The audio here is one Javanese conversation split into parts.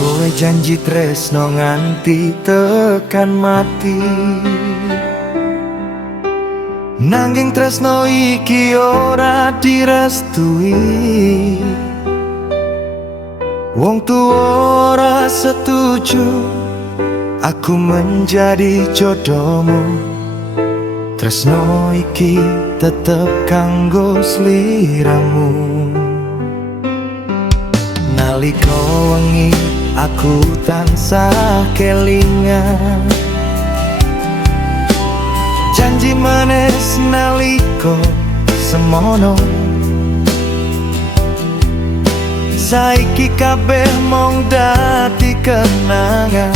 Kowe janji tresno nganti tekan mati, nanging tresno iki ora direstui. Wong tuwa ora setuju aku menjadi jodohmu. Tresno iki tetep kanggo sliramu. Nalika wengi aku tansah kelingan janji manis nalika semono. Saiki kabeh mung dadi kenangan.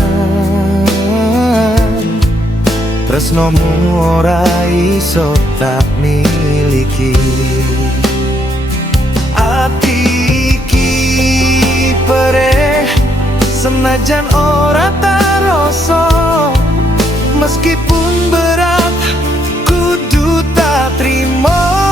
Tresnomu ora iso tak miliki. Ati iki perih senajan ora taroso, meskipun berat kudu tak trimo.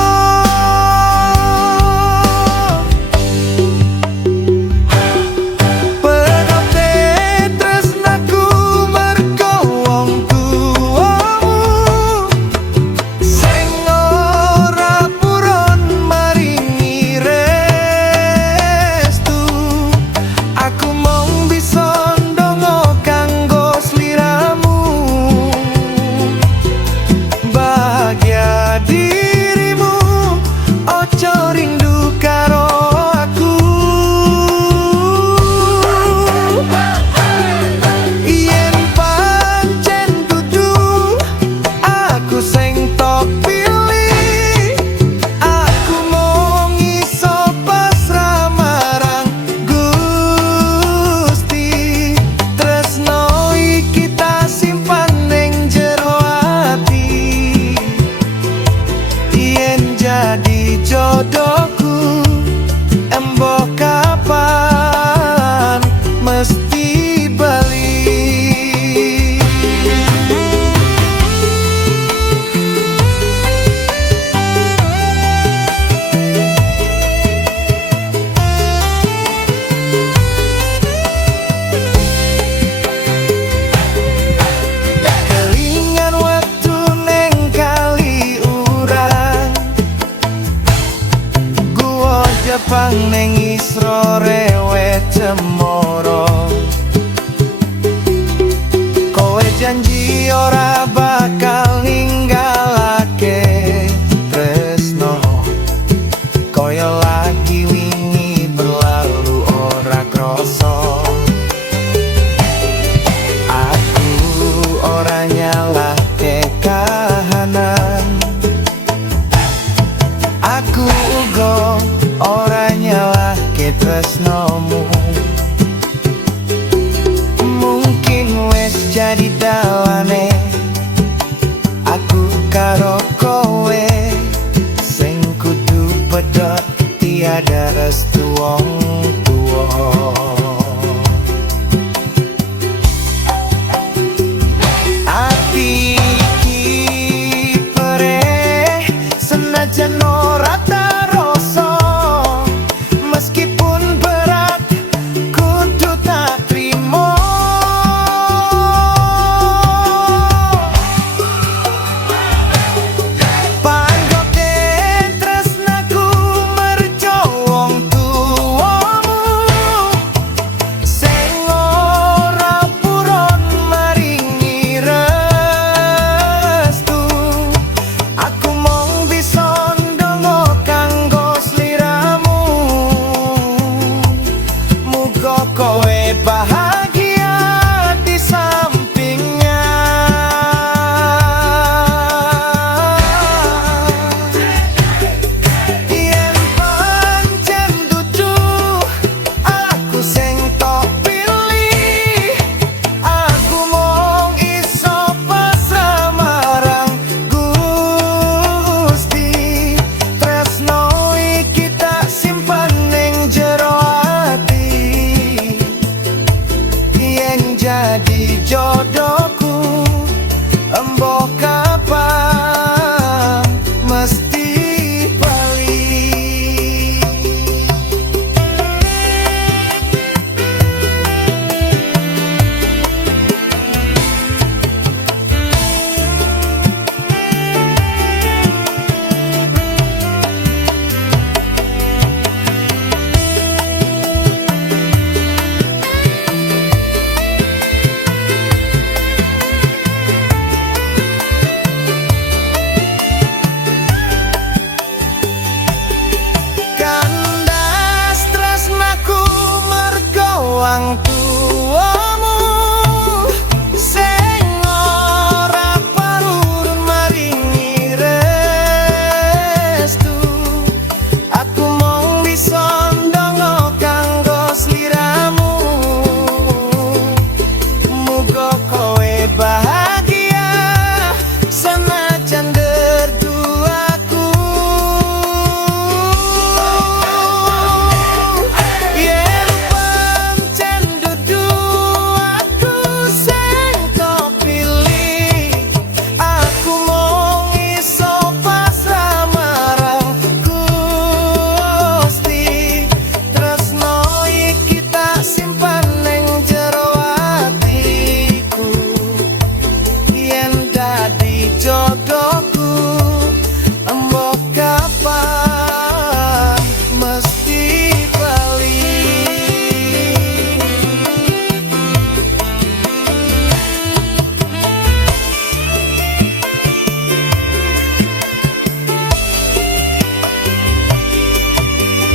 Jodohku embok kapan mesti bali. Kelingan waktu neng kali urang, Jepang neng isro rewe cemoro. Kowe janji ora bakal ninggalake tresno, koyo lagi wingi berlalu ora kroso. Aku ora nyalahke kahanan, aku uga ora nyalahke tresnomu. Mungkin wes jadi dalane aku karo kowe, sing kudu pedot tiada restu wong tuwa. Ati iki perih senajan ora taroso, meskipun berat kudu tak trimo. Panggoke tresnaku merjo wong tuamu, wong tuamu sing ora parurun maringi restu. Aku mung bisa ndonga kanggo sliramu, muga kowe bahagia senajan derduaku. Yen pancen dudu aku sing kok pilih, aku mung iso pasrah marang Gusti. Tresno iki tak simpen ning jero atiku, yen dadi jodohku embok kapan mesti bali.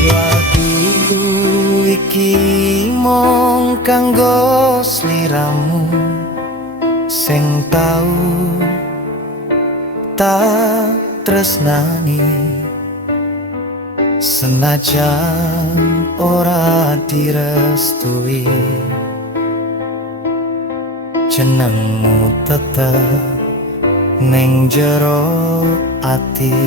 Lagu iki mung kanggo sliramu sing tau tak tresnani, senajan ora direstui, jenengmu tetep ning jero ati.